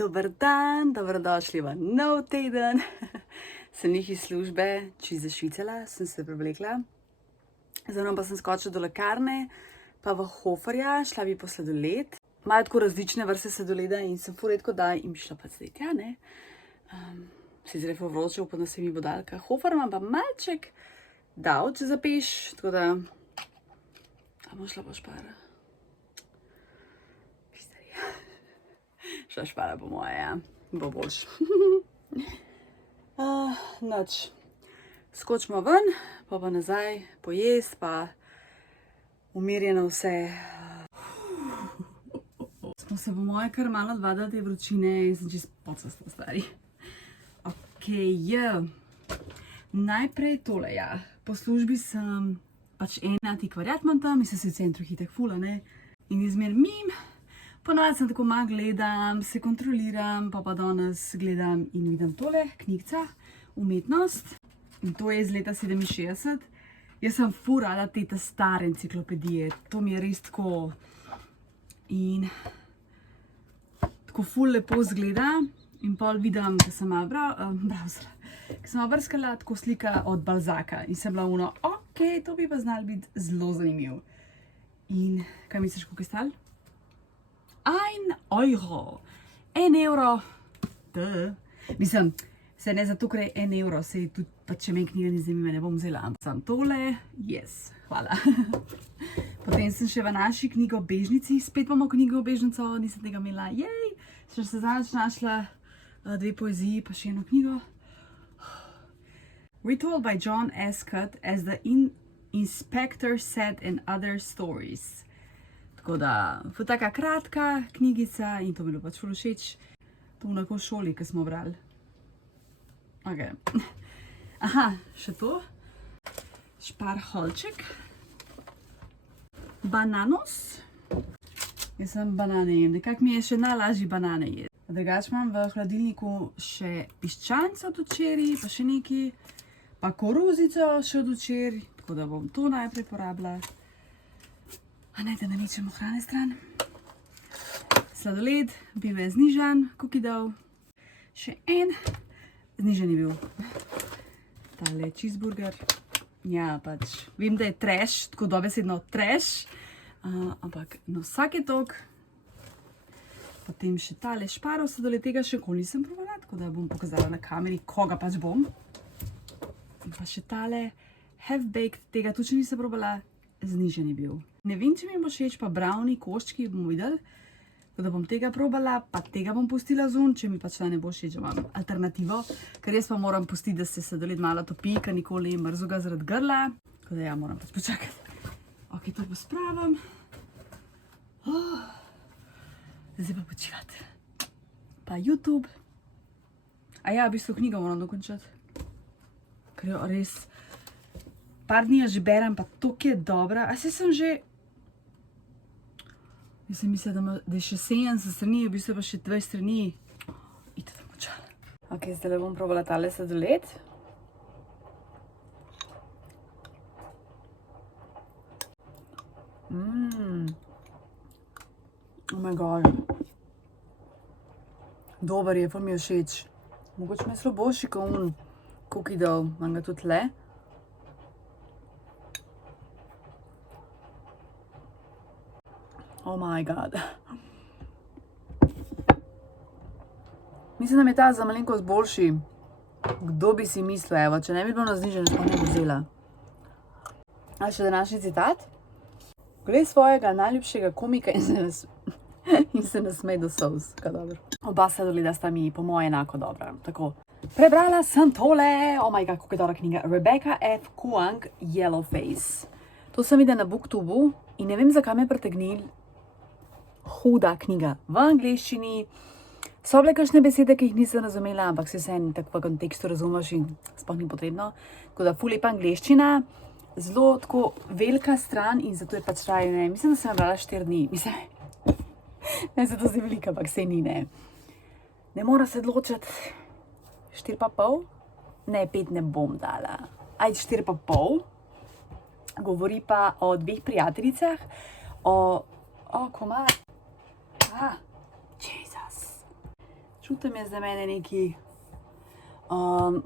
Dober dan, dobrodošli v nov teden. Sem jih iz službe, čisto zašvicala, sem se preblekla. Zdaj pa sem skočila do lekarne, pa v Hoferja, šla bi po sladoled. Imajo tako različne vrste sladoleda in sem ful redko da in bi šla pa zdaj tja, ne. Sicer je ful vroče, upam, da se mi bo dalka. Hofer imam pa malček daleč za peš, tako da... A bom šla po špara? Šla špara po moje, ja. Bo boljš. Noč. Skočimo ven, pa nazaj pojest, pa umirjeno vse. Smo se po moje kar malo odvadili te vročine in sem čisto pocasla, stari. Okej, najprej tole, ja. Po službi sem pač ena antikvariat imam tam in sem se v centru hitek fula, ne. In izmer mim. Ponovadi sem tako malo gledam, se kontroliram, pa danes gledam in vidim tole, knjigca, Umetnost. In to je iz leta 67. Jaz sem ful rada te stare enciklopedije, to mi je res tako... In... Tako ful lepo zgleda in pol vidim, ko sem malo brskala, tako slika od Balzaka in sem bila ono, okej, to bi pa znalo biti zelo zanimiv. In kaj misliš, koliko je stalo? 1 euro. 1 euro. Mislim, se ne zato, ker je 1 euro, se tudi, pa če me knjiga ni zanimiva, ne bom vzela, ampak sem tole, yes, hvala. Potem sem še v naši knjigobežnici, spet imamo knjigobežnico, nisem tega imela, jej, sem se zadnjič našla 2 poeziji, pa še eno knjigo. Retold by John Escott as the Inspector Said and Other Stories. Tako da, ful taka kratka knjigica in to bi bilo pač ful všeč. To v neko šoli, ki smo brali. Ok. Aha, še to. Šparholček. Bananos. Jaz sem banane jem, nekako mi je še najlažji banane jesti. Drugač imam v hladilniku še piščanca od včeraj, pa še neki, pa koruzico še od včeraj, tako da bom to najprej porabila. A ne, da ne mečemo hrane stran. Sladoled, bil je znižan, kukidov. Še en, znižan je bil. Tale cheeseburger. Ja, pač, vem, da je trash, tako dobesedno trash, ampak na vsake tok. Potem še tale šparov sladoled, tega še nikoli nisem probala, tako da bom pokazala na kameri, koga pač bom. In pa še tale half-baked, tega tudi še nisem probala, znižan je bil. Ne vem, če mi bo všeč, pa brownie koščki bomo videli, tako da bom tega probala, pa tega bom pustila zun, če mi pač ta ne bo všeč, že imam alternativo, ker jaz pa moram pustiti, da se sladoled malo topi, ker nikoli ne mrzo ga zaradi grla, tako da ja, moram pač počakati. Ok, to pospravim. Zdaj pa počivati. Pa YouTube. A ja, v bistvu knjigo moram dokončati, ker jo res... Par dni jo že berem, pa toliko je dobra. A se sem že... Jaz sem mislila, da je še 70 strani, v bistvu pa še 20 strani. Ite da močala. Ok, zdaj bom probala tale sladoled. Oh my god. Dober je, ful mi je všeč. Mogoče mi je celo boljši kot kukidov, imam ga tudi le. Oh my god. Mislim, da mi je ta za malenkost boljši. Kdo bi si mislil, evo, če ne bi bilo na znižanju, pa ne bi vzela. A še današnji citat? Glej svojega najljubšega komika in se nasmej do solz. Kaj dobro. Oba sladoleda sta mi po moje enako dobra. Tako. Prebrala sem tole. Oh my god, kako je dobra knjiga. Rebecca F. Kuang, Yellowface. To sem videla na Booktubu in ne vem, zakaj me pritegnil. Huda knjiga v angleščini. So bile kakšne besede, ki jih nisem razumela, ampak se vseeno tako v kontekstu razumeš in sploh ni potrebno. Tako da ful lepa angleščina. Zelo tako velika stran in zato je pač raje, ne. Mislim, da sem brala 4 dni. Mislim, ne se to zdi velika, ampak sej ni, ne. Ne mora se odločiti. 4,5? Ne, 5 ne bom dala. Ajde 4,5. Govori pa o 2 prijateljicah, komad. Jesus. Čutim je za mene neki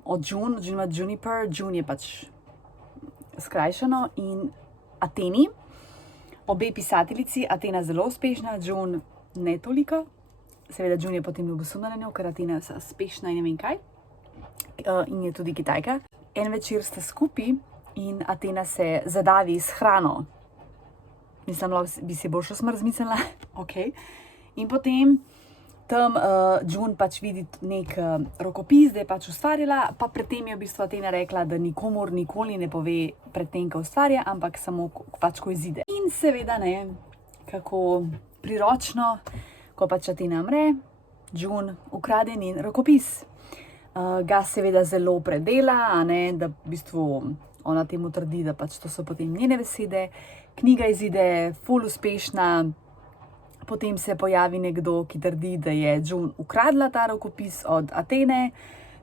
od June, oziroma Juniper, June je pač skrajšano, in Ateni. Obe pisateljici, Atena zelo uspešna, June ne toliko. Seveda June je potem ljubosumna na njo, ker Atena je uspešna in ne vem kaj. In je tudi Kitajka. En večer sta skupaj in Atena se zadavi s hrano. Mislim, bi si boljšo smrt zmislila. Okay. In potem tam June pač vidi nek rokopis, da je pač ustvarila, pa predtem je v bistvu Atena rekla, da nikomur nikoli ne pove predtem, ko ustvarja, ampak samo pač, ko izide. In seveda ne, kako priročno, ko pač Atena umre, June ukrade njen rokopis. Ga seveda zelo predela, a ne, da v bistvu ona temu trdi, da pač to so potem njene besede. Knjiga izide ful uspešna, potem se pojavi nekdo, ki trdi, da je June ukradla ta rokopis od Atene.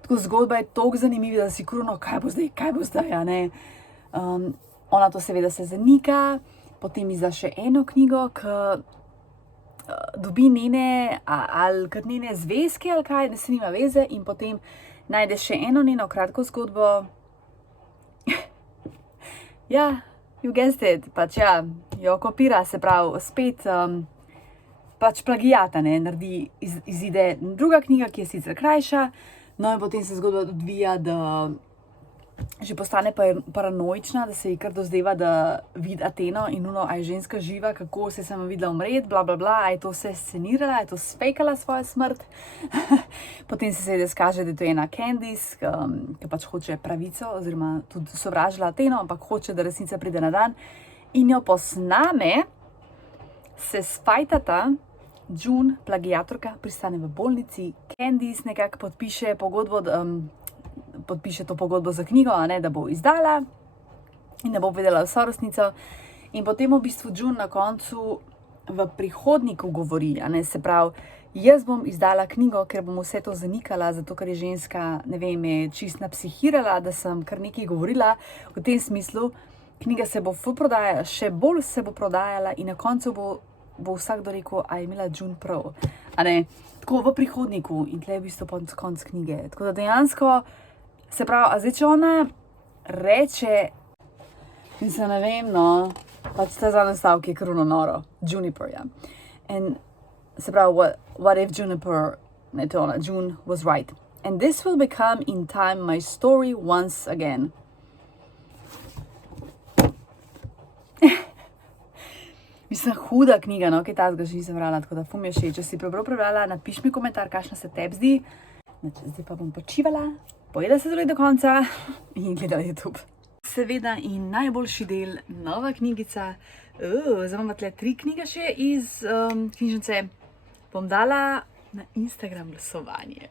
Tako zgodba je toliko zanimiva, da si kurno, kaj bo zdaj, a ne. Ona to seveda se zanika, potem izda še eno knjigo, ki dobi njene, ali kot njene zvezke, ali kaj, da se nima veze, in potem najde še eno njeno kratko zgodbo. Ja, you guessed it, pač ja, jo kopira, se pravi, spet pač plagijata, ne, naredi, izide druga knjiga, ki je sicer krajša, no in potem se zgodba odvija, da že postane paranoična, da se ji kar dozdeva, da vidi Ateno in a je ženska živa, kako se je sama videla umret, bla, bla, bla, a je to vse scenirala, a je to sfejkala svojo smrt. Potem se seveda skaže, da je to ena Candice, ki pač hoče pravico, oziroma tudi sovražila Ateno, ampak hoče, da resnica pride na dan, in jo posname, se sfajtata, June, plagiatorka, pristane v bolnici, Candice nekako podpiše pogodbo, podpiše to pogodbo za knjigo, a ne, da bo izdala in da bo vedela vso resnico. In potem v bistvu June na koncu v prihodniku govori, a ne, se pravi, jaz bom izdala knjigo, ker bom vse to zanikala, zato ker je ženska, ne vem, je čist napsihirala, da sem kar nekaj govorila v tem smislu. Knjiga se bo ful prodajala, še bolj se bo prodajala in na koncu bo vsakdo rekel, a je imela June prav, a ne, tako v prihodniku, in tle je v bistvu konc knjige. Tako da dejansko, se pravi, a zdaj, če ona reče, mislim, ne vem, no, pač ta zadnji stavek je kar noro, Juniper, ja. And se pravi, what if Juniper, ne, to je ona, June was right. And this will become in time my story once again. Mislim, huda knjiga, no, kaj tazga že nisem brala, tako da ful mi je všeč. Če si prebrala, napiš mi komentar, kakšna se tebi zdi. Zdaj pa bom počivala, pojedla se tudi do konca in gledala YouTube. Seveda in najboljši del, nova knjigica. Zdaj imamo tle 3 knjige še iz knjižnice. Bom dala na Instagram glasovanje.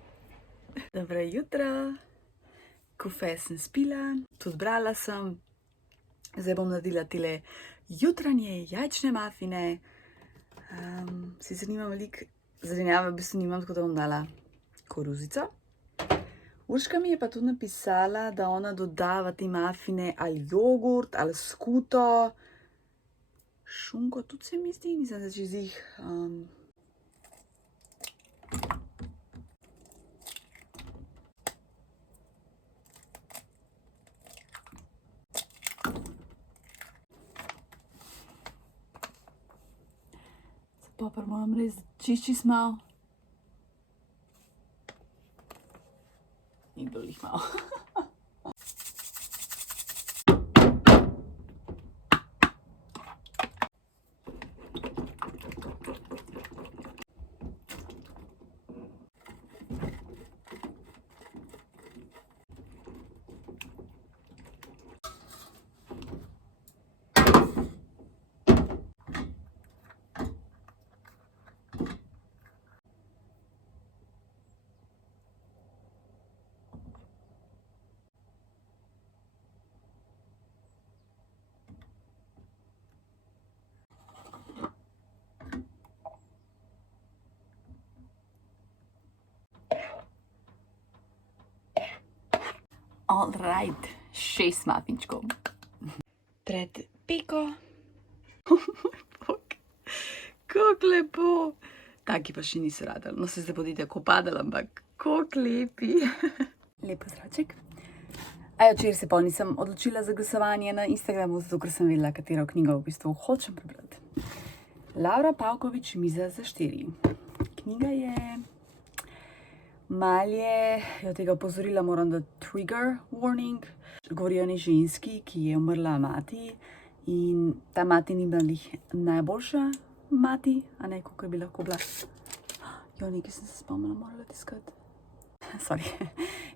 Dobro jutro, kofe sem spila, tudi brala sem. Zdaj bom naredila tile jutranje jajčne mafine. Sicer nimam veliko zelenjave, v bistvu nimam, tako da bom dala koruzico. Urška mi je pa tudi napisala, da ona dodava te mafine ali jogurt, ali skuto. Šunko tudi se mi zdi, nisem da čez jih. Popr moram res čist malo. In bolj jih malo. All right, 6 mafinčkov. Pred peko. Kako lepo. taki pa še niso radili. No, se zdaj bodite kopadali, ampak koliko lepi. Lep pozdraček. Včeraj se pa nisem odločila za glasovanje na Instagramu, zato ker sem vedela, katero knjigo v bistvu hočem prebrati. Laura Pavković, Miza za 4. Knjiga je... Malje, od tega opozorila moram, da trigger warning. Govori o eni ženski, ki je umrla mati in ta mati ni bila najboljša mati, a ne, kako bi lahko bila. Nekaj sem se spomnila, morala tiskati. Sorry.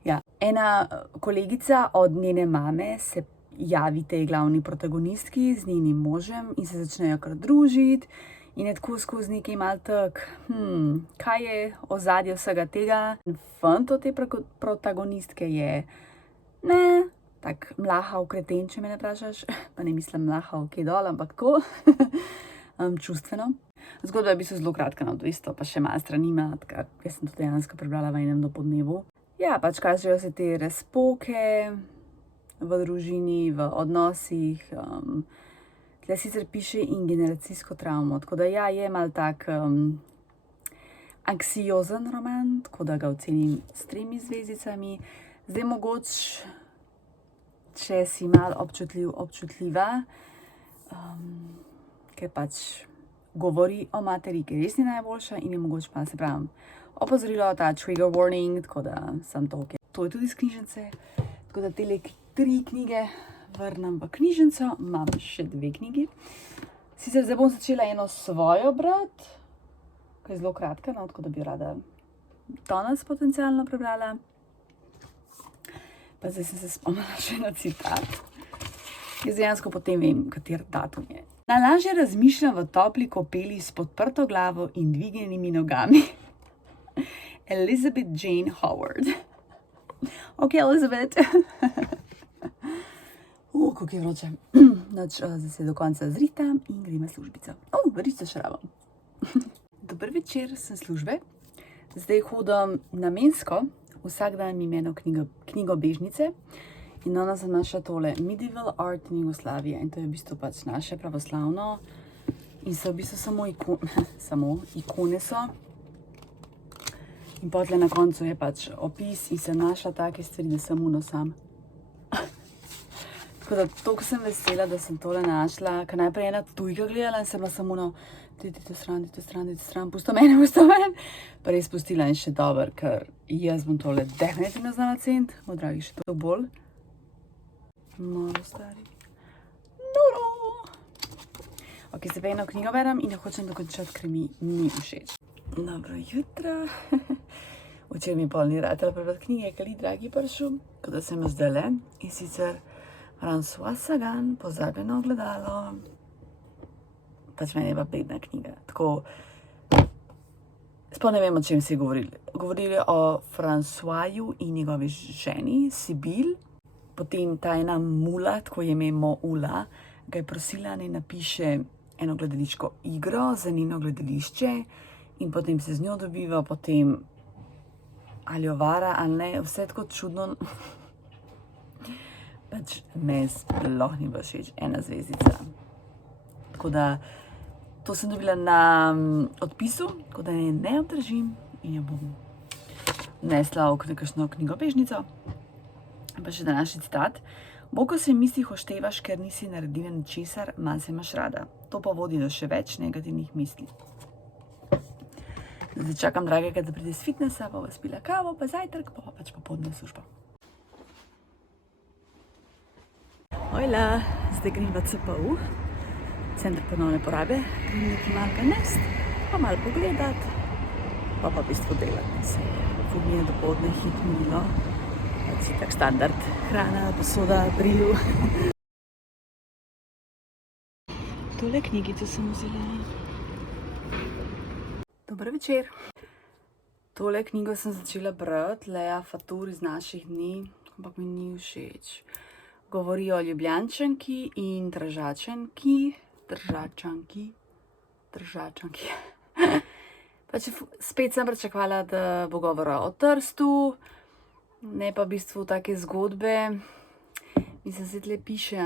Ja. Ena kolegica od njene mame se javi tej glavni protagonistki z njenim možem in se začnejo kar družiti. In je tako skozi nekaj malo tak, kaj je ozadje vsega tega. Fant od te protagonistke je, tak mlahav kreten, če me ne vprašaš. Pa ne mislim mlahav, kaj dol, ampak tako, čustveno. Zgodba je v bistvu zelo kratka, 200, pa še malo strani ima, jaz sem to dejansko prebrala v enem dopoldnevu. Ja, pač kažejo se te razpoke v družini, v odnosih, Tle sicer piše in generacijsko travmo, tako da ja, je mal tak anksiozen roman, tako da ga ocenim s 3 zvezdicami. Zdaj mogoče, če si mal občutljiva, ker pač govori o materi, ki res ni najboljša in je mogoče pa, se pravim, opozorilo ta trigger warning, tako da sem to, ok. To je tudi iz knjižnice, tako da tele 3 knjige vrnem v knjižnico, imam še 2 knjigi. Sicer zdaj bom začela eno svojo brati, ki je zelo kratka, tako da bi rada danes potencialno prebrala. Pa zdaj sem se spomnila še na citat. Jaz dejansko potem vem, kater datum je. Najlažje razmišljam v topli kopeli s podprto glavo in dvignjenimi nogami. Elizabeth Jane Howard. Ok, Elizabeth. Kako je vroče. Zdaj se do konca zritam in grem na službico. Verico še rabim. Dober večer, sem službe. Zdaj hodim namensko, vsak dan mi eno knjigo bežnice in ona sem našla tole Medieval Art in Jugoslavija in to je v bistvu pač naše pravoslavno in so v bistvu samo ikone so. In potle na koncu je pač opis in se našla take stvari, da sem sam. Tako da toliko sem vesela, da sem tole našla, ker najprej ena tujka gledala in sem bila samo dajte stran, pusto mene. Pa res pustila in še dober, ker jaz bom tole definitivno znala ceniti. Moj dragi, še to bolj. Malo stari. Noro! Ok, se pa eno knjigo berem in jo hočem dokončati, ker mi ni všeč. Dobro jutro. Včeraj mi pol ni ratala prebrati knjige, ker je dragi prišel, kot da sem jo zdajle. In sicer François Sagan, Pozabljeno ogledalo. Pač meni je pa bedna knjiga. Tako, sploh ne vem, o čem si govorili. Govorili o Françoisu in njegovi ženi, Sibyl. Potem ta ena mula, tako je ime Moula, ga je prosila, naj napiše eno gledališko igro za njeno gledališče in potem se z njo dobiva, potem ali jo vara ali ne, vse tako čudno. Pač me sploh ni bilo všeč, 1 zvezdica. Tako da, to sem dobila na odpisu, tako da ne obdržim in jo bom nesla v kakšno knjigobežnico. Pa še današnji citat. Bog, ko se v mislih oštevaš, ker nisi naredila ničesar, manj se imaš rada. To pa vodi do še več negativnih misli. Zdaj čakam dragega, da pride z fitnesa, pa vas pila kavo, pa zajtrk, pa pač popoldne služba. Hojla, zdaj grem v CPU, Center ponovne porabe, grem nekaj malo nest, pa malo pogledat, pa v bistvu delati. Ful mi je dopoldne hit milo, pač tak standard, hrana, posoda, bril. Tole knjigico sem vzela. Dober večer. Tole knjigo sem začela brati, Lea Fatur iz naših dni, ampak mi ni všeč. Govori o Ljubljančanki in Tržačanki. Pač spet sem pričakovala, da bo govora o Trstu, ne pa v bistvu take zgodbe. Mislim, se tle piše,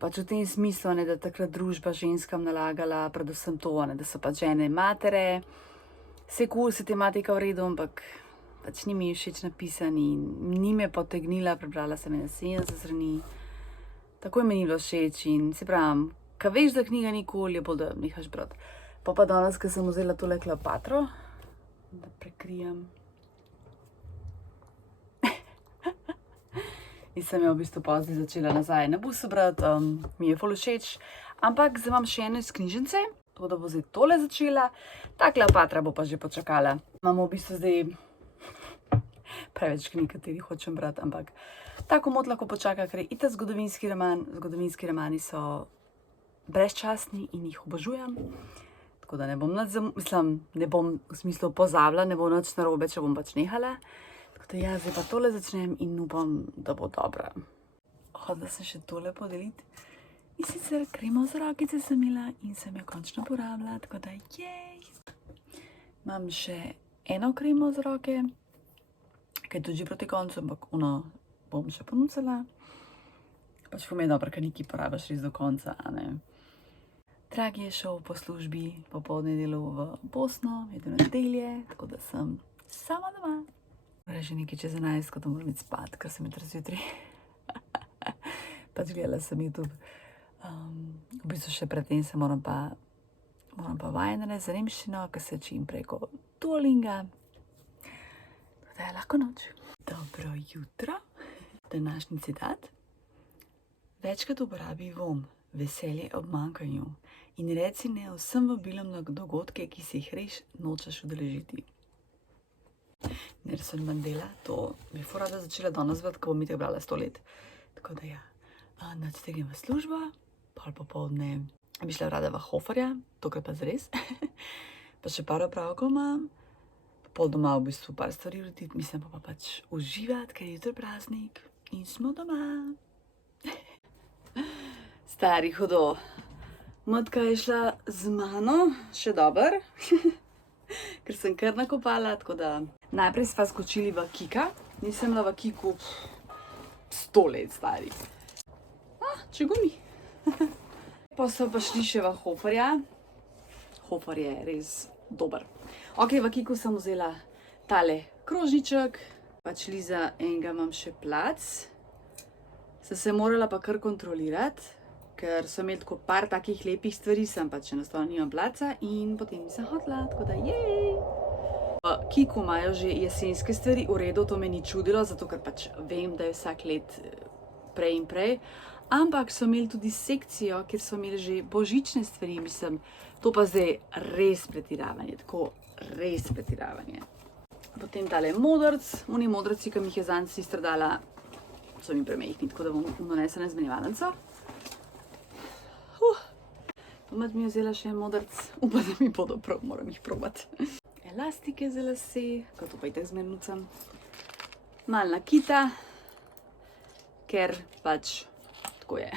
pač v tem smislu, da takrat družba ženskam nalagala predvsem to, da so pač žene matere Se kul, se tematika v redu, ampak pač ni mi všeč napisan in ni me potegnila, prebrala sem je na 70 strani. Takoj mi ni bilo všeč in se pravim, ka veš, da knjiga nikoli, je bolj, da nehaš brati. Pa danes, ko sem vzela tole Kleopatro, da prekrijem. In sem jo v bistvu pozdi začela nazaj na busu brati, mi je ful všeč. Ampak zdaj imam še eno iz knjižnice, tako da bo zdaj tole začela. Ta Kleopatra bo pa že počakala. Imamo v bistvu zdaj preveč knjig, katerih hočem brati, ampak ta komot lahko počaka, ker je itak zgodovinski roman. Zgodovinski romani so brezčasni in jih obožujem. Tako da ne bom ne bom v smislu pozabila, ne bo nič narobe, če bom pač nehala. Tako da ja, zdaj pa tole začnem in upam, da bo dobra. Hodila sem še tole podeliti. In sicer kremo za rokice sem imela in sem jo končno porabila, tako da jej! Imam še eno kremo za roke, ki je tudi že proti koncu, ampak ono bom še ponucala. Pač ful mi je dobro, ker nekaj porabiš res do konca, a ne? Dragi je šel po službi, popoldne delal v Bosno, je do nedelje, tako da sem sama doma. Že nekaj čez 11, ko da moram iti spat, ker sem jutri zjutraj. Pač gledala sem YouTube. V bistvu še predtem se moram pa vaje narediti za nemščino, ker se čim preko Duolinga. Tako da je lahko noč. Dobro jutro. Današnji citat. Večkrat uporabi vom, veselje ob manjkanju in reci ne vsem vabilom na dogodke, ki se jih res nočeš udeležiti. Nelson Mandela, to bi ful rada začela danes brati, ko bom itak brala 100 let. Tako da ja, noč grem v službo, pol popoldne bi šla rada v Hoferja, tokrat pa zares. Pa še par opravkov imam, pol doma v bistvu par stvari urediti, mislim pa pač uživati, ker je jutri praznik in smo doma. Stari hudo. Matka je šla z mano, še dober, ker sem kar nakopala, tako da najprej sva skočili v Kika. Nisem bila v Kiku 100 let stari. Čegumi. Pa so pa šli še v Hoferja. Hofer je res dober. Ok, v Kiku sem vzela tale krožniček. Pač Liza, enega imam še plac. Sem se morala pa kar kontrolirati, ker so imeli tako par takih lepih stvari, sem pač enostavno nimam placa in potem nisem hotela, tako da jej! V Kiku imajo že jesenske stvari, v redu, to me ni čudilo, zato ker pač vem, da je vsak let prej in prej, ampak so imeli tudi sekcijo, kjer so imeli že božične stvari, mislim, to pa zdaj res pretiravanje, tako res pretiravanje. Potem tale modrc, oni modrci, ki mi jih je zanj sestra dala, so mi premehni, tako da bom nanesla na zmenjevalnico. Tomat mi je vzela še en modrc, upam, da mi bodo prav, moram jih probati. Elastike za lase, kot to pa itak zmernucam. Mal nakita, ker pač tako je.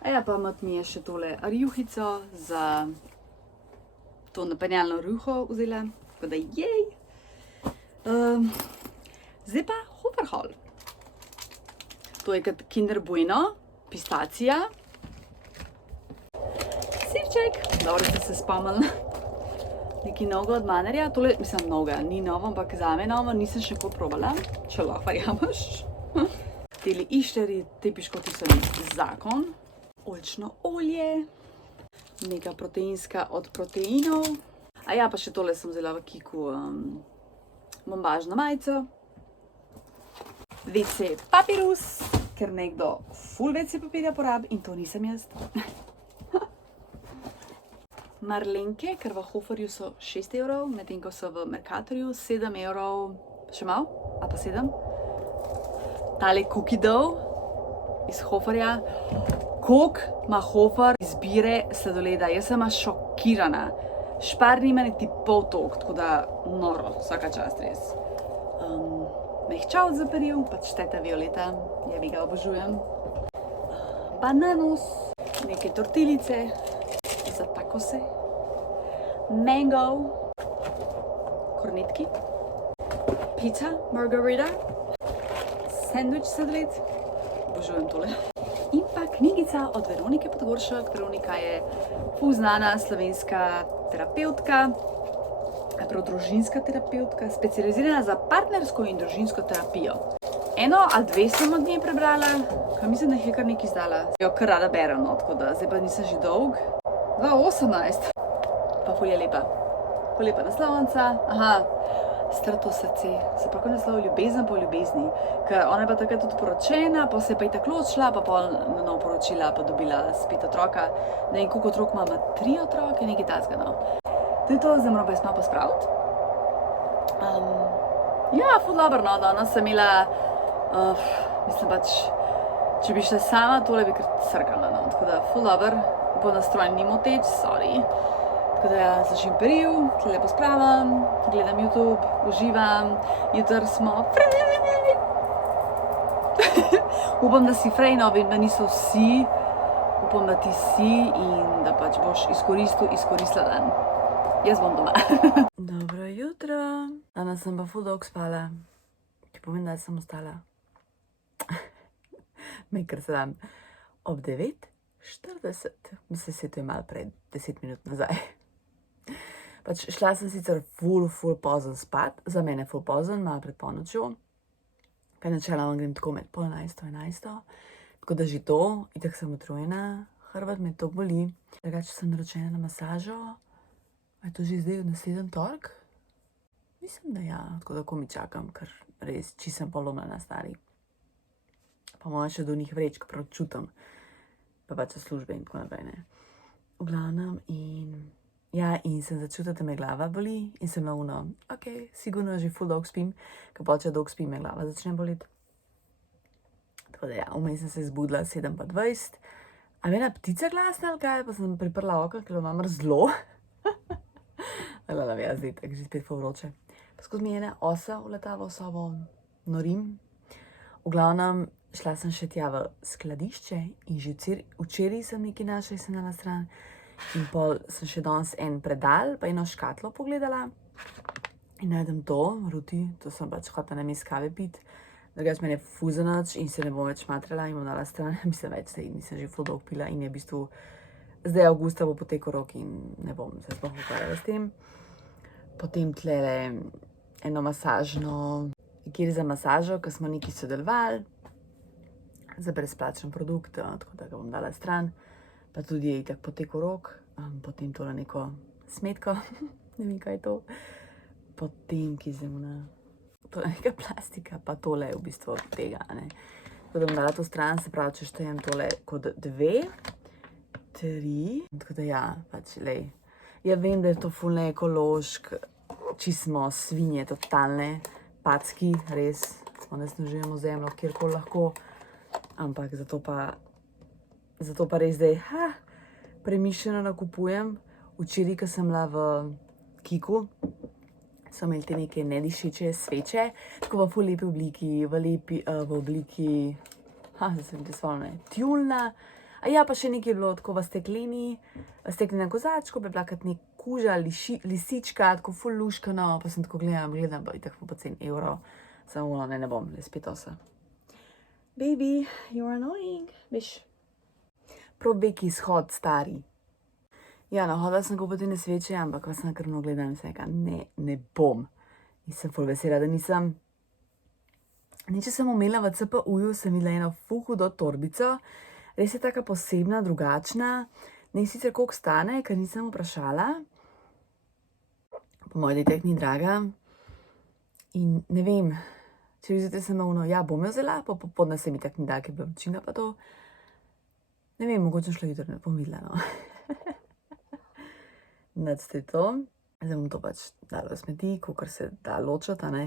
A ja, pa mat mi je še tole rjuhico za to napenjalno rjuho vzela, tako da jej! Zdaj pa Hoferhol. To je kot Kinder Bueno, pistacija. Sirček, dobro ste se spomnili. Nekaj novega od Mannerja, tole, mislim novega, ni novo, ampak zame novo, nisem še kot probala, če lahko verjameš. Teli išterji, te piškoti so mi zakon. Oljčno olje, neka proteinska od proteinov. A ja, pa še tole sem vzela v Kiku, bombažno majico. WC papirus, ker nekdo ful WC papirja porabi in to nisem jaz. Marlenke, ker v Hoferju so 6 €, medtem ko so v Mercatorju 7 €, še malo, a pa 7. Tale cookie dough iz Hoferja. Koliko ima Hofer izbire sladoleda, jaz sem šokirana. Špar nima niti pol toliko, tako da noro, vsaka čast res. Mehčavc za peril, pač teta Violeta, jebi ga obožujem. Bananos, neke tortilice za takose. Mango, kornetki. Pizza, margarita. Sandwich sladoled, obožujem tole. In pa knjigica od Veronike Podgoršek. Veronika je ful znana slovenska terapeutka, družinska terapeutka, specializirana za partnersko in družinsko terapijo. 1 ali 2 sem od nje prebrala, ker mislim, da jih je kar nekaj izdala. Jo kar rada berem, no, tako da zdaj pa nisem že dolg. 2018, pa ful je lepa. Ful lepa naslovnica, Strto srce, se pravi naslov Ljubezen po ljubezni, ker ona je pa takrat tudi poročena, pa se je pa itak ločila, pa pol na novo poročila, pa dobila spet otroka. Ne vem, koliko otrok ima, 3 otroke, nekaj takega, no. To je to, zdaj moram pa jaz malo pospraviti. Ja, ful dobro, no, danes sem imela, mislim pač, če bi šla sama, tole bi kar srkala, no, tako da ful dobro, bo nastroj ni moteč, sorry. Tako da ja, začim peril, tle pospravim, gledam YouTube, uživam, jutri smo frej. Upam, da si frej, no, vem, da niso vsi, upam, da ti si in da pač boš izkoristila dan. Jaz bom doma. Dobro jutro. Danes sem pa ful dolgo spala, ki pomeni, da sem ostala. Ker se dam ob 9:40, mislim, se to je malo pred 10 minut nazaj. Pač šla sem sicer ful pozno spat, za mene ful pozno, malo pred polnočjo. Kaj načeloma grem tako med 10:30-11, tako da že to, itak sem utrujena, hrbet me to boli. Drugače sem naročena na masažo. A je to že zdaj od naslednji torek? Mislim, da ja, tako da komi čakam, ker res čisto sem polomljena stari. Pa moja še do njih vrečk prav čutim, pa pač službe in tako naprej, ne. V glavnem in sem začutila, da me glava boli in sem na uno, ok, sigurno že ful dolgo spim, ker pa če dolgo spim, me glava začne boleti. Tako da ja, vmes sem se zbudila 7:20. A je ena ptica glasna ali kaj, pa sem priprla okno, ker imam zelo. Lala, ja, zdaj tako že spet ful vroče. Pa skozi mi je ena osa uletava v sobo, norim. V glavnem, šla sem še tja v skladišče in že včeraj sem nekaj našla in sem dala stran. In pol sem še danes en predal, pa eno škatlo pogledala. In najdem to, ruti, to sem pač hotela namesto kave piti. Drugače mene ful za noč in se ne bom več matrala in bom dala stran. Mislim več, saj nisem že ful dolgo pila in je v bistvu zdaj avgusta bo potekel rok in ne bom se sploh ukvarjala s tem. Potem tlele eno masažno, kjer za masažo, ker smo nekaj sodelovali, za brezplačen produkt, tako da ga bom dala stran. Pa tudi je itak potekel rok, potem tole neko smetko, ne vem, kaj je to. Potem, ki zemuna, to je neka plastika, pa tole je v bistvu od tega, ne. Tako da bom dala to stran, se pravi, če štejem tole kot 2, 3, tako da ja, pač, lej. Ja, vem, da je to ful neekološk, čisto smo svinje totalne, packi, res, onesnažujemo zemljo, kjerkoli lahko, ampak zato pa res zdaj, premišljeno nakupujem. Včeraj, ko sem bila v Kiku, so imeli te neke nedišeče sveče, tako v ful lepi obliki, v obliki, zdaj sem te spomnila, tjulna. A ja, pa še nekaj je bilo tako v steklenem kozarčku, pa je bila kot nek kuža, lisička, tako ful luškano, pa sem tako gledam, pa itak ful poceni evro. Samo ne bom, le spet osa. Baby, you're annoying, veš. Prav veki izhod, stari. Ja, no, hodila sem kupiti ne sveče, ampak vas nakrvno gledam in sem rekla, ne bom. In sem ful vesela, da nisem. Če sem umela v CPU-ju, sem videla eno ful hudo torbico. Res je taka posebna, drugačna. Ne sicer koliko stane, ker nisem vprašala. Po mojem itak ni draga. In ne vem, če vidite sem na uno, ja, bom jo vzela, pa popodne se mi tak ni dala, ker je bila vročina pa to. Ne vem, mogoče šla jutri, ne bom videla, no. Nič to je to. Zdaj bom to pač dala v smeti, kakor se da ločati, a ne.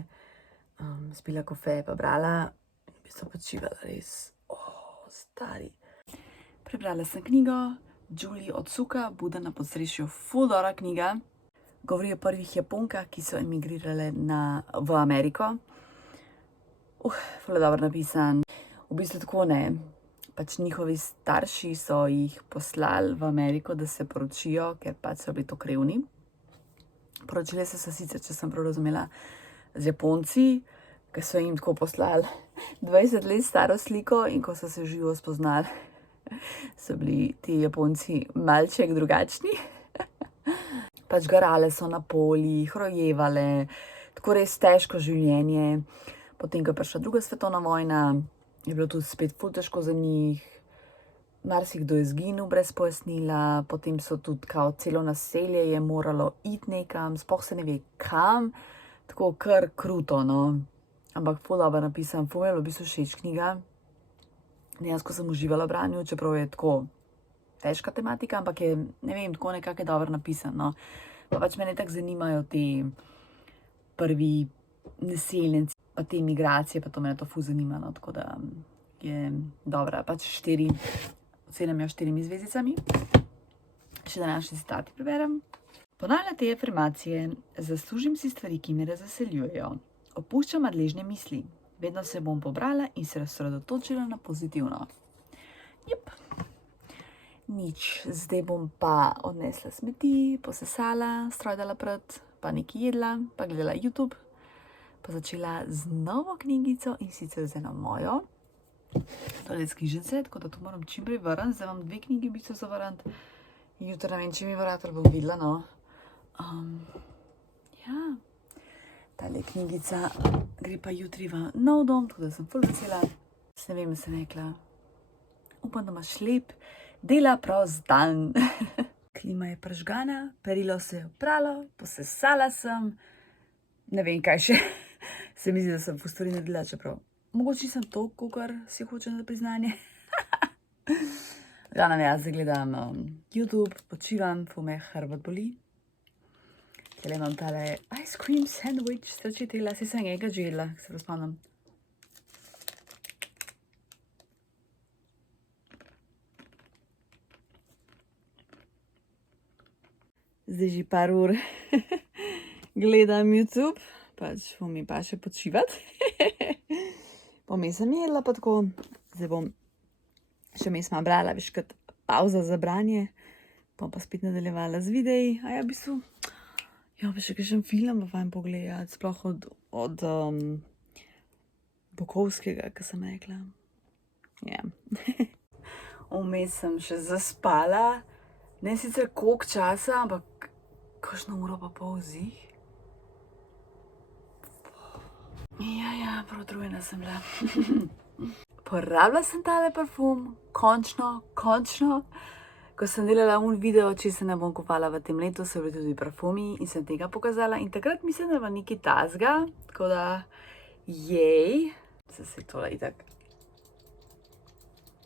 Spila kofe, pa brala in v bistvu počivala res. Stari. Prebrala sem knjigo Julie Otsuka, Buda na podstrešju, ful dobra knjiga. Govori o prvih Japonkah, ki so emigrirale v Ameriko. Ful je dobro napisan. V bistvu tako ne, pač njihovi starši so jih poslali v Ameriko, da se poročijo, ker pač so bili tako revni. Poročile so se sicer, če sem prav razumela, z Japonci, ker so jim tako poslali 20 let staro sliko in ko so se v živo spoznali, so bili ti Japonci malček drugačni. pač garale so na poljih, rojevale, tako res težko življenje. Potem, ko je prišla druga svetovna vojna, je bilo tudi spet ful težko za njih. Marsikdo je izginil brez pojasnila, potem so tudi kao celo naselje je moralo iti nekam, sploh se ne ve kam, tako kar kruto, no. Ampak ful dobro napisan, ful mi je bilo v bistvu všeč knjiga. Dejansko sem uživala v branju, čeprav je tako težka tematika, ampak je, ne vem, tako nekako je dobro napisan, no. Pa pač mene tako zanimajo te prvi naseljenci, pa te migracije, pa to mene to ful zanima, no, tako da je dobra, pač 4, ocenam jo 4 zvezdicami. Še današnji citati preberem. Ponavljam te afirmacije, zaslužim si stvari, ki me razveseljujejo. Opuščam nadležne misli. Vedno se bom pobrala in se osredotočila na pozitivno. Jep. Nič. Zdaj bom pa odnesla smeti, posesala, stroj dala pred, pa nekaj jedla, pa gledala YouTube, pa začela z novo knjigico in sicer z eno mojo. Tole je iz knjižnice, tako da to moram čim prej vrniti. Zdaj imam 2 knjigi v bistvu za vrniti. Jutri ne vem, če mi vrati, ali bom videla, no. Ja. Tale knjigica gre pa jutri v nov dom, tako da sem ful vesela. Ne vem, sem rekla, upam, da imaš lep, dela prost dan. Klima je prižgana, perilo se je opralo, posesala sem, ne vem kaj še. Se mi zdi, da sem ful stvari naredila, čeprav mogoče sem to, kakor si hočem za priznanje. Glavno, jaz zdaj gledam YouTube, počivam, ful me hrbet boli. Tele imam tale ice cream sandwich, strčitela, si sem enega že jedla, se razpomnim. Zdaj že par ur gledam YouTube, pač bom mi pa še počivati. Pomes sem jedla pa tako, zdaj bom še vmes malo brala, veš, kot pauza za branje, bom pa spet nadaljevala z videi. A ja, v bistvu, ja, pa še kakšen film pa fajn pogledati, sploh od Bukovskega, ko sem rekla. Ja. Vmes sem še zaspala, ne sicer koliko časa, ampak kakšno uro pa pol zih. Ja, prav utrujena sem bila. Porabila sem tale parfum, končno. Ko sem delala video, če se ne bom kupala v tem letu, so bili tudi parfumi in sem tega pokazala. In takrat mislim, da je nekaj tazga, tako da jej. Se tole itak.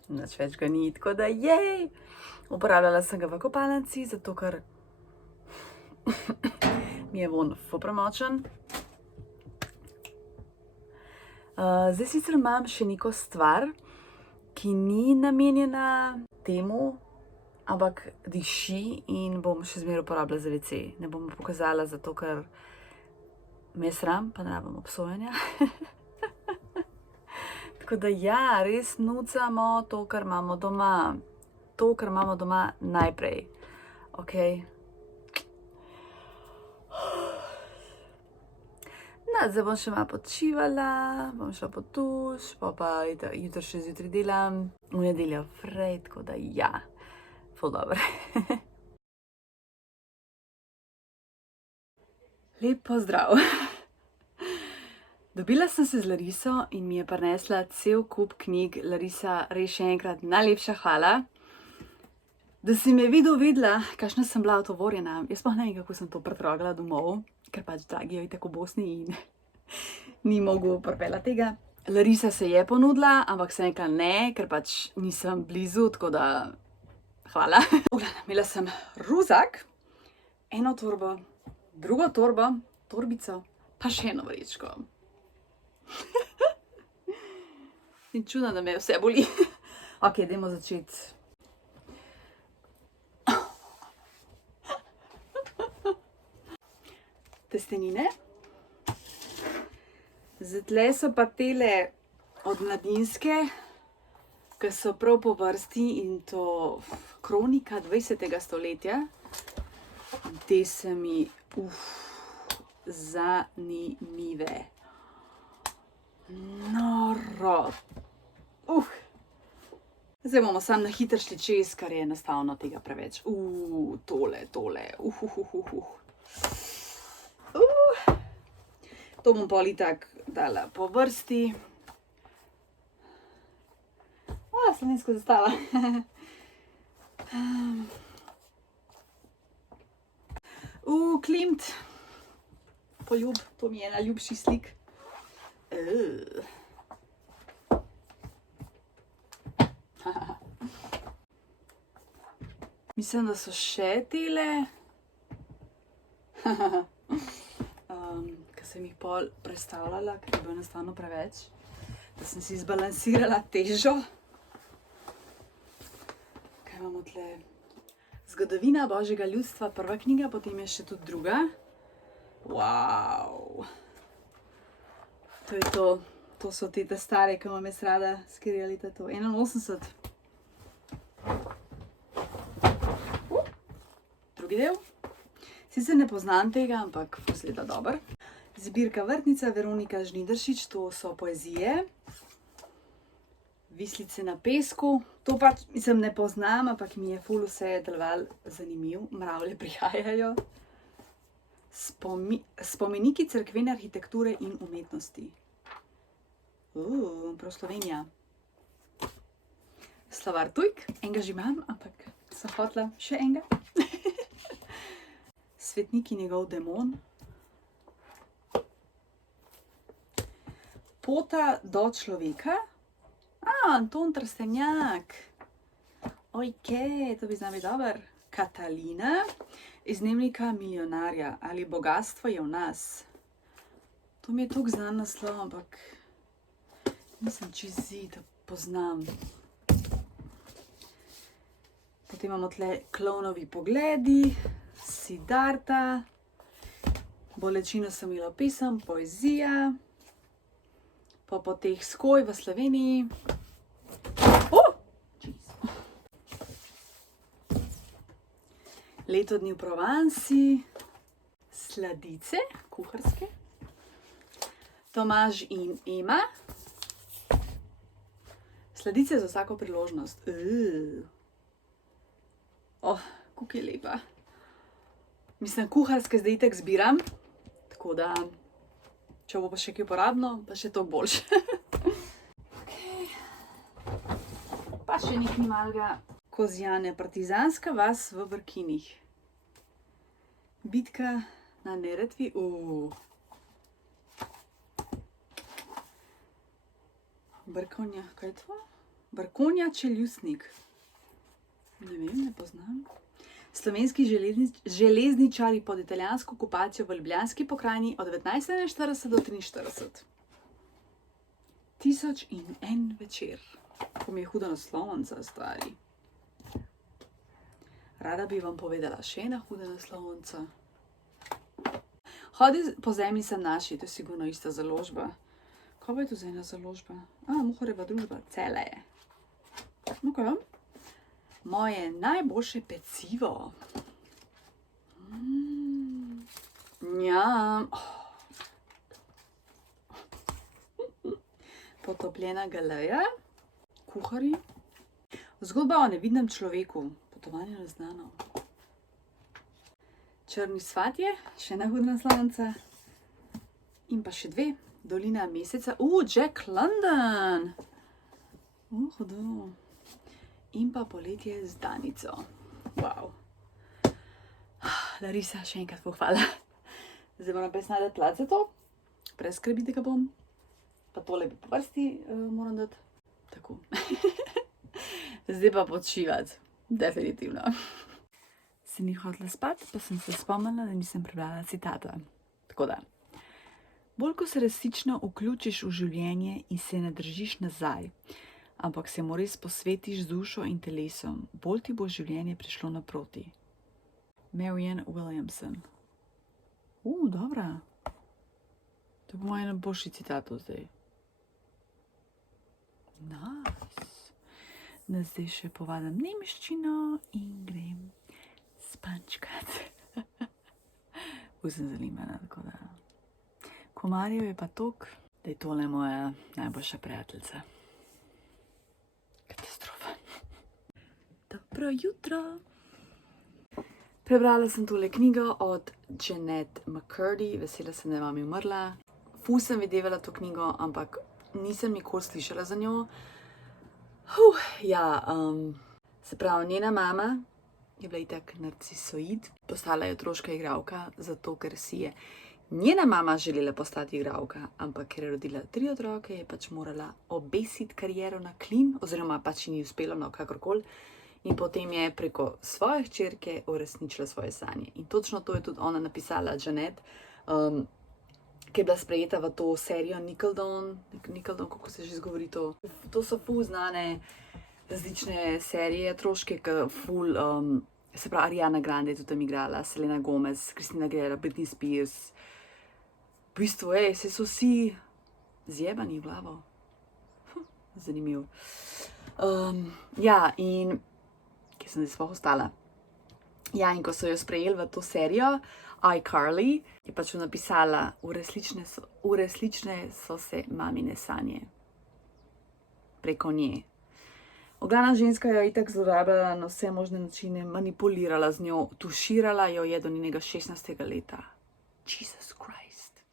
Nič več ga ni, tako da jej. Uporabljala sem ga v kopalnici, zato ker mi je von ful premočen. Zdaj sicer imam še neko stvar, ki ni namenjena temu, ampak diši in bom še zmeraj uporabljala za WC. Ne bom pokazala, zato ker me je sram, pa ne rabim obsojanja. Tako da ja, res nucamo to, kar imamo doma. To, kar imamo doma najprej. Okej. No, zdaj bom še malo počivala, bom šla pod tuš, pa jutri še zjutraj delam, v nedeljo frej, tako da ja, ful dobro. Lep pozdrav. Dobila sem se z Lariso in mi je prinesla cel kup knjig. Larisa, res še enkrat najlepša hvala, da si me videla, kakšna sem bila otovorjena. Jaz pa ne vem, kako sem to pretragala domov, ker pač Dragi je itak v Bosni in ni mogel pripeljati tega. Larisa se je ponudila, ampak sem rekla ne, ker pač nisem blizu, tako da hvala. Imela sem ruzak, eno torbo, drugo torbo, torbico, pa še eno vrečko. Ni čudno, da me vse boli. Ok, dajmo začeti. Testenine. Zdaj tle so pa tele od Mladinske, ki so prav po vrsti in to kronika 20. stoletja. Te so mi zanimive. Noro. Zdaj bomo sam na hitro šli čez, ker je enostavno tega preveč. Tole. To bom pol itak dala po vrsti. Slovenska zastava. Klimt. Poljub, to mi je najljubši slik. Mislim, da so še tele. Ker sem jih pol prestavljala, ker je bilo enostavno preveč. Da sem si zbalansirala težo. Kaj imamo tle? Zgodovina Božjega ljudstva, prva knjiga, potem je še tudi druga. Wow. To je to. To so te stare, ki imam jaz rada. Skeri leta to? 81. Drugi del. Sicer ne poznam tega, ampak izgleda dobro. Zbirka Vrtnica, Veronika Žnidaršič, to so poezije. Vislice na pesku. To pač, mislim, ne poznam, ampak mi je ful vse deloval zanimiv. Mravlje prihajajo. Spomeniki cerkvene arhitekture in umetnosti. Prav Slovenija. Slovar Tujk, enega že imam, ampak sem hotela še enega. Svetnik in njegov demon. Pota do človeka. Anton Trstenjak. Ojke, to bi znal biti dober. Katalina. Iz dnevnika milijonarja. Ali bogatstvo je v nas. To mi je toliko znan naslov, ampak nisem čisto da poznam. Potem imamo tle Klovnovi pogledi, Siddharta, Bolečino sem imela pesem, poezija, po teh Skoj v Sloveniji. Leto dni v Provansi, sladice, kuharske, Tomaž in Ema. Sladice za vsako priložnost. Kako je lepa. Mislim, kuharske zdaj itak zbiram, tako da, če bo pa še kaj uporabno, pa še toliko boljše. Pa še nekaj malega. Kozjane, partizanska vas v Brkinih. Bitka na Neretvi. Brkonja, kaj je to? Brkonja čeljustnik. Ne vem, ne poznam. Slovenski železničari pod italijansko okupacijo v Ljubljanski pokrajini od 1941 do 1943. 1001 večer. Ko mi je huda naslovnica, stari. Rada bi vam povedala še ena huda naslovnica. Hodi po zemlji sem naši, to je sigurno ista založba. Kaj pa je to za ena založba? Muhorjeva družba, Cele je. No, kaj vam? Moje najboljše pecivo. Njam. Potopljena galeja. Kuhari. Zgodba o nevidnem človeku. Potovanje na znano. Črni svatje, še ena huda naslovnica. In pa še dve. Dolina meseca. Jack London. Hudo. In pa Poletje z Danico. Wow. Larisa, še enkrat pohvala. Zdaj moram pa snadati plat za to. Preskrbite ga bom. Pa tole bi po vrsti moram dati. Tako. Zdaj pa podšivati. Definitivno. Se ni hotela spati, pa sem se spomnila, da nisem prebrala citata. Tako da. Bolj ko se resnično vključiš v življenje in se ne držiš nazaj, ampak se mu res posvetiš z dušo in telesom, bolj ti bo življenje prišlo naproti. Marianne Williamson. Dobra. To bo moj najboljši citat zdaj. Nice. Da zdaj še povadam nemščino in grem spančkat. Sem zanimana, tako da. Komarjev je pa toliko, da je tole moja najboljša prijateljica. Katastrofa. Dobro jutro. Prebrala sem tole knjigo od Jeanette McCurdy, vesela sem, da je mami umrla. Ful sem videvala to knjigo, ampak nisem nikoli slišala za njo. Se pravi, njena mama je bila itak narcisoid, postala je otroška igralka, zato ker si je njena mama želela postati igralka, ampak ker je rodila 3 otroke, je pač morala obesiti kariero na klin, oziroma pač ji ni uspelo, no kakorkoli. In potem je preko svoje hčerke uresničila svoje sanje. In točno to je tudi ona napisala, Jeanette, ki je bila sprejeta v to serijo Nickelodeon, kako se že izgovori to. To so ful znane različne serije otroške, ki ful, se pravi Ariana Grande je tudi tam igrala, Selena Gomez, Christina Aguilera, Britney Spears. V bistvu, se so vsi zjebani v glavo. Zanimivo. In kje sem zdaj sploh ostala? In ko so jo sprejeli v to serijo, iCarly, je pač napisala, uresnične so se mamine sanje. Preko nje. Oglana ženska jo je itak zlorabljala na vse možne načine, manipulirala z njo, tuširala jo je do njenega 16. leta. Jesus Christ.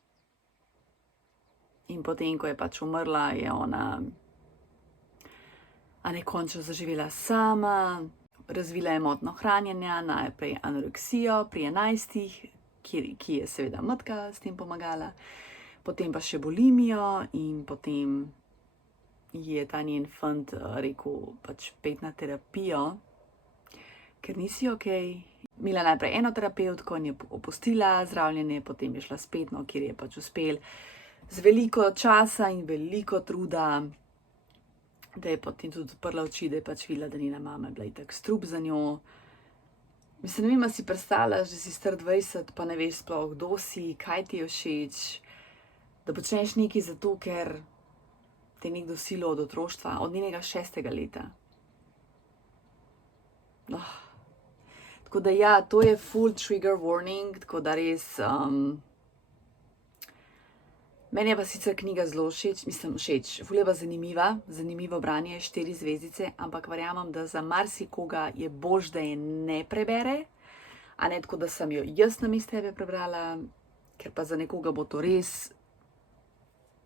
In potem, ko je pač umrla, je ona končno zaživela sama, razvila je motnjo hranjenja, najprej anoreksijo pri 11, ki je seveda matka s tem pomagala, potem pa še bulimijo in potem je ta njen fant rekel, pač pet na terapijo, ker nisi okej. Imela najprej eno terapevtko in je opustila zdravljenje, potem je šla spet, kjer je pač uspel z veliko časa in veliko truda, da je potem tudi odprla oči, da je pač videla, da njena mama je bila itak strup za njo. Mislim, ne vem, a si predstavljaš, da si star 20, pa ne veš sploh, kdo si, kaj ti je všeč, da počneš nekaj zato, ker te je nekdo silil od otroštva, od njenega 6. leta. Tako da to je full trigger warning, tako da res... Meni je pa sicer knjiga zelo všeč, ful je pa zanimivo branje, 4 zvezdice, ampak verjamem, da za marsikoga je boljše, da je ne prebere, a ne tako, da sem jo jaz namesto tebe prebrala, ker pa za nekoga bo to res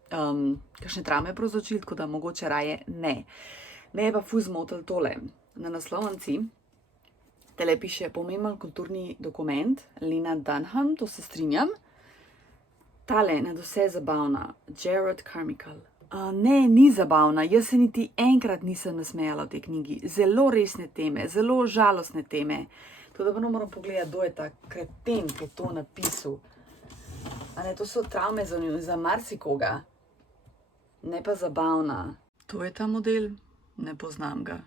kakšne travme povzročilo, tako da mogoče raje ne. Me je pa ful zmotil tole. Na naslovnici tele piše pomemben kulturni dokument, Lena Dunham, to se strinjam. Tale, nadvse zabavna, Jared Carmichael. Ne, ni zabavna, jaz se niti enkrat nisem nasmejala v tej knjigi. Zelo resne teme, zelo žalostne teme. To da moram pogledati, kdo je ta kreten, ki je to napisal. To so travme za marsikoga. Ne pa zabavna. To je ta model, ne poznam ga.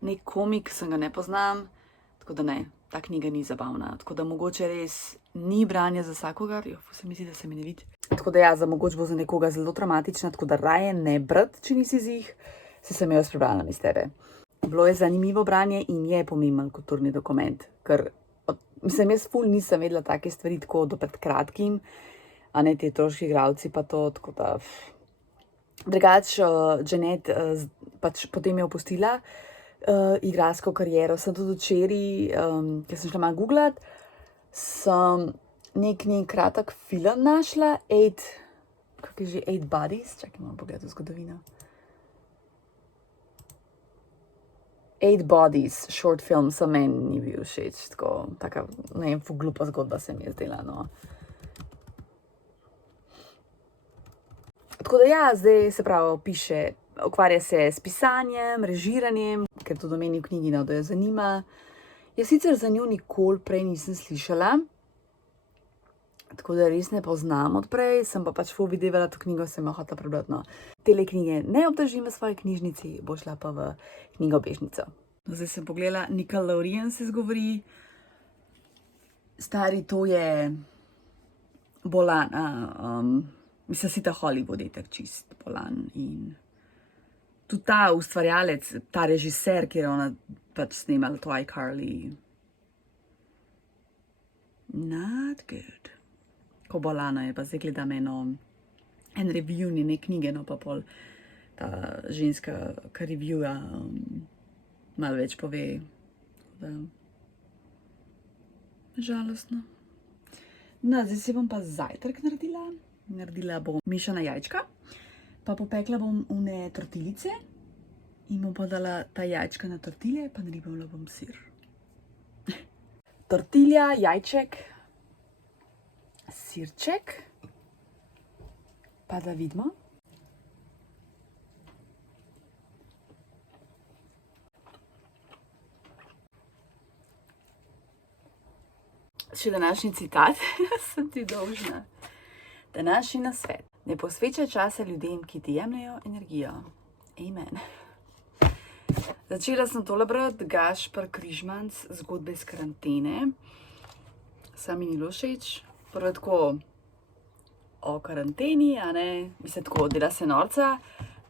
Nek komik, sem ga ne poznam, tako da ne, ta knjiga ni zabavna. Tako da mogoče res ni branje za vsakogar, se mi zdi, da se mi ne vidi. Tako da mogoče bo za nekoga zelo traumatična, tako da raje ne brati, če nisi z jih, sem jo jaz prebrala iz tebe. Bilo je zanimivo branje in je pomemben kulturni dokument, ker jaz ful nisem vedela take stvari tako do pred kratkim, a ne ti otroški igralci pa to, tako da... Drugač, Jeanette pač potem je opustila igralsko kariero. Sem tudi včeraj, ker sem šla malo googlat, sem nek kratek film našla, 8 Bodies, čakaj, moram pogledati v zgodovino. 8 Bodies, short film, sem meni ni bil všeč, tako, taka, ne vem, ful glupa zgodba se mi je zdela, no. Tako da zdaj se pravi, piše, ukvarja se s pisanjem, režiranjem, ker to domeni v knjigi, da jo zanima. Jaz sicer za njo nikoli prej nisem slišala, tako da res ne poznam odprej, sem pa pač ful videvala to knjigo, sem jo hotela prebrati, no. Tele knjige ne obdržim v svoji knjižnici, bo šla pa v knjigobežnico. Zdaj sem pogledala, Nickelodeon se izgovori. Stari, to je bolan, mislim, si ta Hollywood je tak čist bolan in tudi ta ustvarjalec, ta režiser, ki je ona pač snemala to iCarly. Not good. Ko bolana je, pa zdaj gledam en review njene knjige, no pa pol ta ženska, ki reviewja, malo več pove da žalostno. No, zdaj si bom pa zajtrk naredila. Naredila bom mešana jajčka, pa popekla bom one tortilice in bom pa dala ta jajčka na tortilje, pa naribala bom sir. Tortilja, jajček, sirček, pa da vidimo. Še današnji citat, sem ti dolžna. Današnji nasvet. Ne posvečaj časa ljudem, ki ti jemljejo energijo. Amen. Začela sem tole brati, Gašper Križmanc, Zgodbe iz karantene. Sam mi ni bilo všeč. Prvo tako o karanteni, a ne, mislim tako, dela se norca,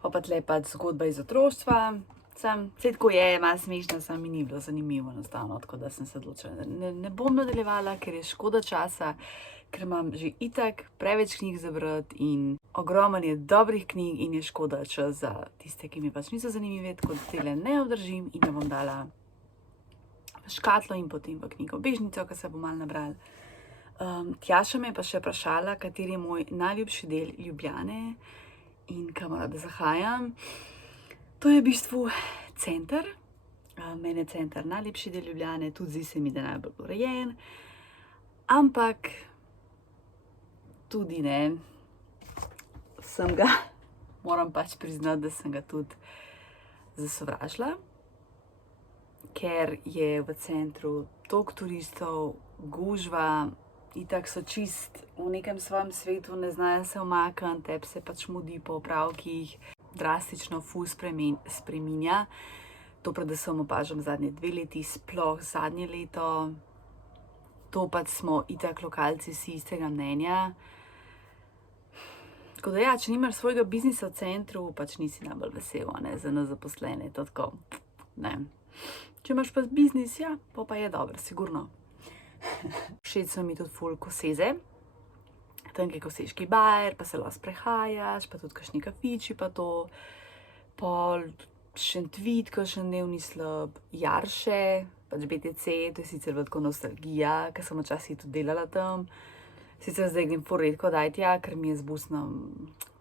pa tle pač zgodba iz otroštva. Vse tako je, malo smešno, sam mi ni bilo zanimivo enostavno, tako da sem se odločila. Ne bom nadaljevala, ker je škoda časa, ker imam že itak preveč knjig za brati in ogromno je dobrih knjig in je škoda čas za tiste, ki mi pač niso zanimive, tako da tele ne obdržim in jo bom dala v škatlo in potem v knjigobežnico, ko se bo malo nabral. Tjaša me je pa še vprašala, kateri je moj najljubši del Ljubljane in kamor rada zahajam. To je v bistvu center. Meni je center najlepši del Ljubljane, tudi zdi se mi, da je najbolj urejen. Ampak tudi ne, moram pač priznati, da sem ga tudi zasovražila, ker je v centru toliko turistov, gužva, itak so čist v nekem svojem svetu, ne znajo se umakniti, tebi se pač mudi po opravkih, drastično ful spreminja. To predvsem opažam zadnje 2 leti, sploh zadnje leto. To pač smo itak lokalci vsi istega mnenja. Tako da ja, če nimaš svojega biznisa v centru, pač nisi najbolj vesel, ne, za nas zaposlene, to tako, ne. Če imaš pa biznis, ja, pa je dobro, sigurno. Všeč so mi tudi ful Koseze, tanki koseški bajer, pa se lahko sprehajaš, pa tudi kakšni kafiči, pa to, pol Šentvid, kakšen dnevni slab, Jarše, pač BTC, to je sicer tako nostalgija, ker sem včasih tudi delala tam. Sicer zdaj grem ful redko daj tja, ker mi je z busnom,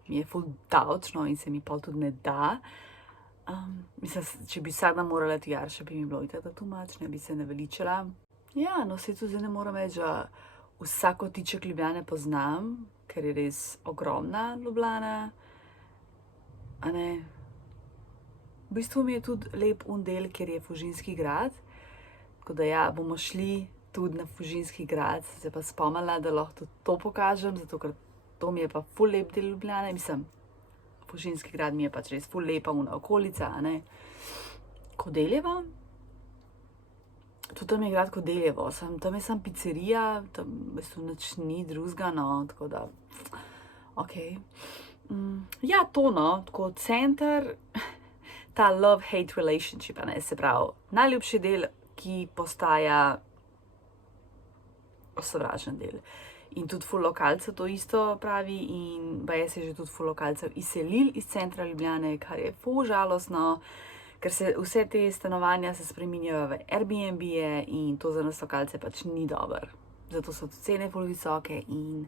mi je ful davčno in se mi pol tudi ne da. Mislim, če bi vsak dan morala ti Jarše, bi mi bilo itak too much, ne bi se naveličala. Ja, no, se tudi zdaj ne moram reči, da vsak kotiček Ljubljane poznam, ker je res ogromna Ljubljana, a ne. V bistvu mi je tudi lep del, kjer je Fužinski grad, tako da ja, bomo šli tudi na Fužinski grad, se pa spomnila, da lahko tudi to pokažem, zato ker to mi je pa ful lep del Ljubljane, mislim, Fužinski grad mi je pač res ful lepa okolica, a ne. Kodeljevo. Tudi tam je grad Kodeljevo, tam je samo pizzerija, tam v bistvu nič ni drugega, no, tako da, okej. Ja, to no, tako center, ta love-hate relationship, a ne, se pravi, najljubši del, ki postaja osovražen del. In tudi ful lokalcev to isto pravi in baje se je že tudi ful lokalcev izselil iz centra Ljubljane, kar je ful žalostno, ker se vse te stanovanja se spreminjajo v Airbnb-je in to za nas lokalce pač ni dobro. Zato so tudi cene ful visoke in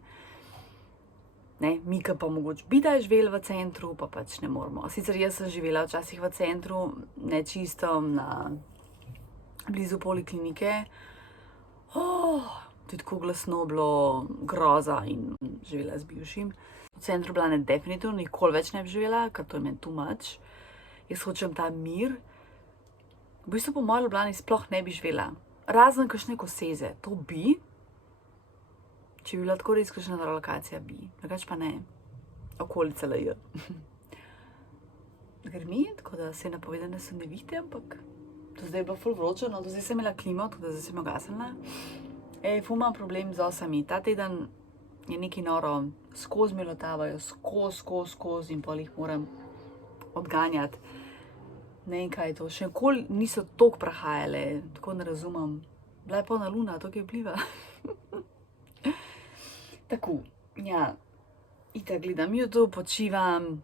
ne, mi pa mogoče bi da živeli v centru, pa pač ne moramo. Sicer jaz sem živela včasih v centru, ne čisto na blizu poliklinike. Tudi tako glasno bilo groza in živela z bivšim. V centru Ljubljane definitivno nikoli več ne bi živela, ker to je meni too much. Jaz hočem ta mir. V bistvu po moji Ljubljani sploh ne bi živela. Razen kakšne Koseze, to bi. Če bi bila tako res kakšna lokacija, bi. Drugače pa ne. Okolica LJ. Grmi, tako da se je napovedano, da so nevihte, ampak to zdaj je bilo ful vroče, no, do zdaj sem imela klimo, tako da zdaj sem jo gasnila. Ful imam problem z osami. Ta teden je nekaj noro, skozi me lotavajo, skozi in pol jih moram odganjati. Ne vem, kaj je to. Še nikoli niso toliko prahajale, tako ne razumem. Bila je polna luna, to kaj vpliva. Tako, ja, itak gledam YouTube, počivam,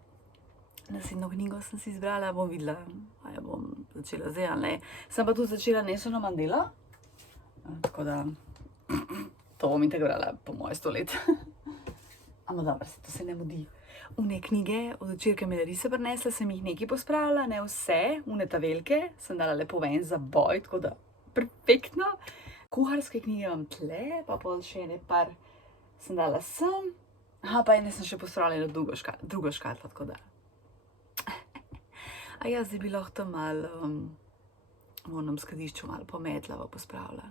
naslednjo knjigo sem si izbrala, bom videla, a jo bom začela zdaj ali ne. Sem pa tudi začela Nelsona Mandela, tako da to bom itak brala po moje 100 let. Ampak dobro, to se ne mudi. Une knjige od včerke me rise prinesla, sem jih nekaj pospravila, ne vse, une ta velike, sem dala lepo ven za boj, tako da perfektno. Kuharske knjige imam tle, pa pol še ene par sem dala sem. Aha, pa ene sem še pospravila drugo škatlo, tako da. A ja, zdaj bi lahko tam malo v onem skladišču malo pometla, pa pospravila.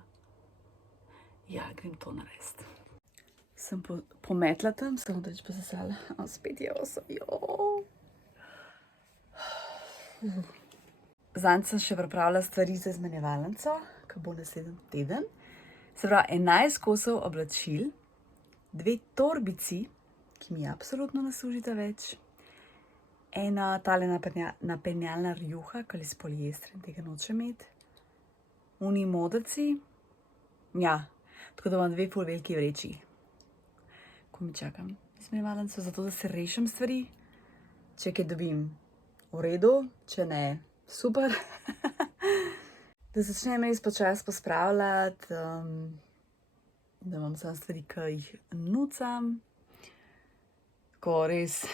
Ja, grem to narediti. Sem pometla tam, samo da pa zasala. Spet je osem, Zanj sem še pripravila stvari za izmenjevalnico, ki bo naslednji teden. Se pravi, 11 kosov oblačil, 2 torbici, ki mi absolutno ne služita več, ena tale napenjalna rjuha, ki je iz poliestra in tega nočem imeti, uni modrci, ja, tako da imam 2 ful veliki vreči. Ko mi čakam izmenjevalnico, zato da se rešim stvari, če kaj dobim v redu, če ne, super. Da začnem res počas pospravljati, da imam samo stvari, ki jih nucam. Tako res,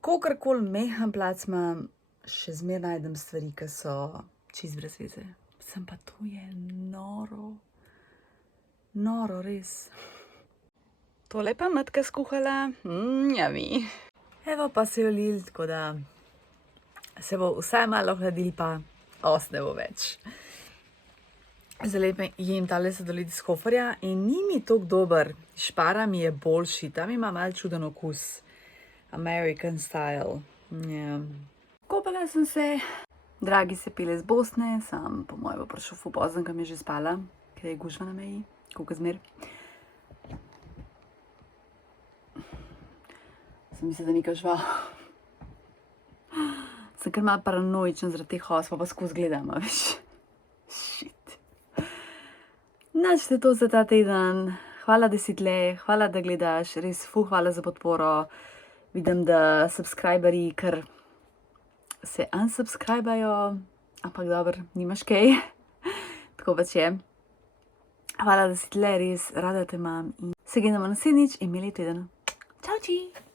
kogarkoli mehen plac imam, še zmeraj najdem stvari, ki so čist brez veze. Sem pa to je noro. Noro, res. Tole pa Matka skuhala, yummy. Evo pa se jo lil, tako da se bo vsaj malo hladil, pa ne bo več. Zdaj pa jem tale sladoled iz Hoferja in ni mi toliko dober. Špara mi je boljši, tam ima malo čuden okus. American style. Yeah. Kopala sem se. Dragi se pele z Bosne, sam po moje bo prišel ful pozno, kam je že spala, ker je gužva na meji, koliko zmer. Sem mislila, da ni kažva. Sem kar malo paranoična zaradi teh os, pa skozi gledam, a veš. Shit. Nač te to za ta teden. Hvala, da si tle, hvala, da gledaš, res ful hvala za podporo. Vidim, da subscriberji kar se unsubscribajo, ampak dobro, nimaš kaj. Tako pač je. Hvala, da si tle, res rada te imam in se gledamo naslednjič in imeli teden. Čau, či!